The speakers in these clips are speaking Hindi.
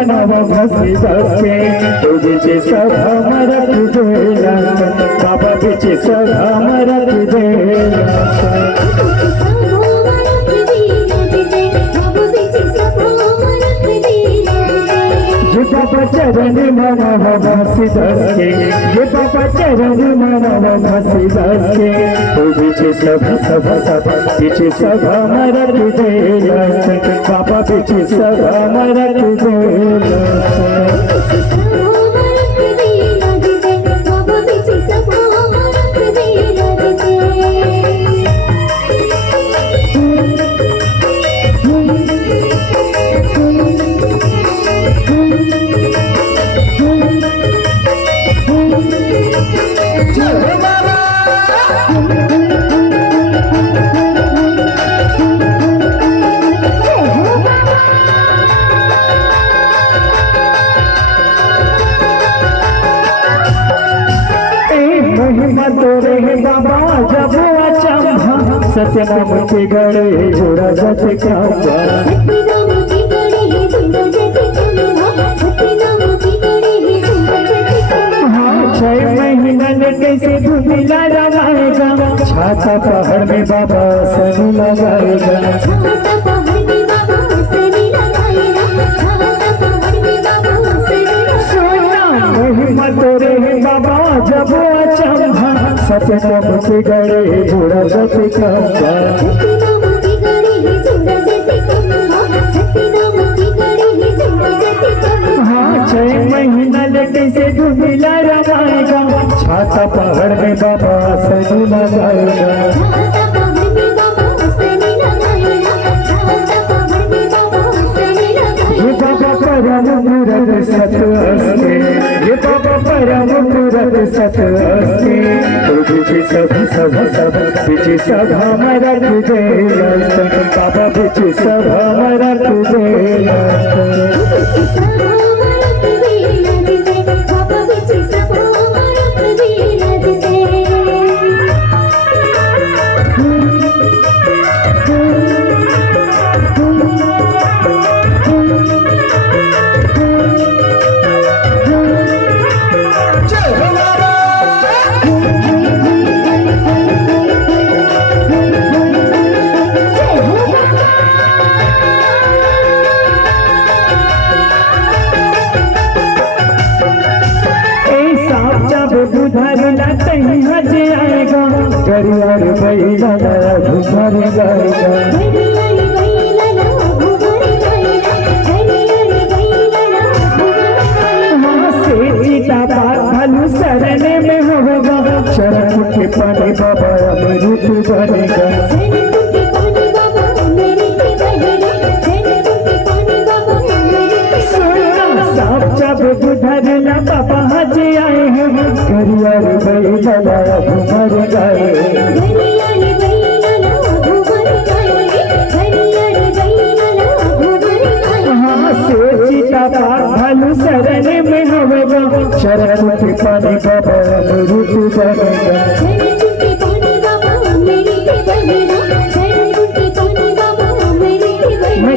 मानव घसी दसके तो बीचे सब हमारा तुझे बाबा बीचे सब हमारा तुझे ये बाबा चरण मानव घसी दसके ये बाबा चरण मानव घसी दसके तो बीचे सब सब सब बीचे सब हमारा तुझे बाबा बीचे सब हमारा तुझे बाबा जब सत्यनाम के गड़े जोड़ा जत काबा छह महीनन कैसे धुमिला लगाएगा छाता पहाड़ में बाबा सनी लगाएगा तोरे बाबा जब अचंभा सत्यनाम के गड़े जोड़ा जत काबा छह महीना कैसे धुमिला लगाएगा छाता पहाड़ में बाबा सनी लगाएगा ये बाबा परम मुरद सत अस्ते ये बाबा परम मुरद सत अस्ते तो बीचे सब सब सब बीचे सब हमारा तुझे बाबा बीचे सब हमारा तुझे कहीं हज आएगा गरियार बैला घुमर गाएगा सीता भालू सरने में होगा चरण के पानी बाबा अमृत बनेगा बुधरना बाबा हज आए हैं गरियार बैला घुमर गाए सीता भालू सरने में होगा शरण के पानी बाबा अमृत बनेगा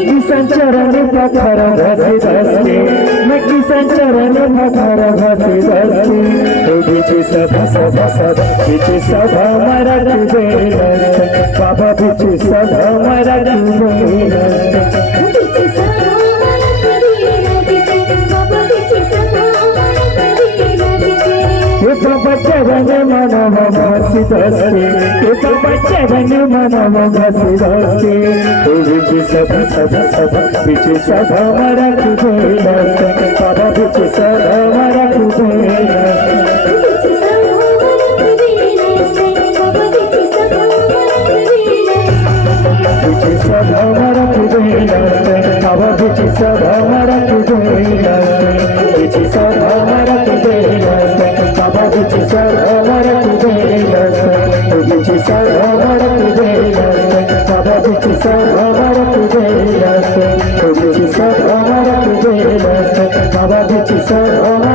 किसान चरण पत्थर घसे दसके मैं किसान चरण पत्थर घसे दसके तो बीचे सब सब सब बीचे सब हमारा तुझे बाबा बीचे सब हमारा तुझे बाबा चरण मानव घसी दसके बाबा चरण मानव घसी दसके तो बीचे सब सब सब बीचे सब हमारा तुझे बाबा बीचे सब हमारा तुझे सब हमारा तुझे बाबा बीचे सब हमारा तुझे बीचे सब हमारा तुझे बाबा बीचे सब हमारा तुझे बीचे सब हमारा तुझे बाबा बीचे सब हमारा तुझे बीचे सब हमारा तुझे बाबा बीचे सब हमारा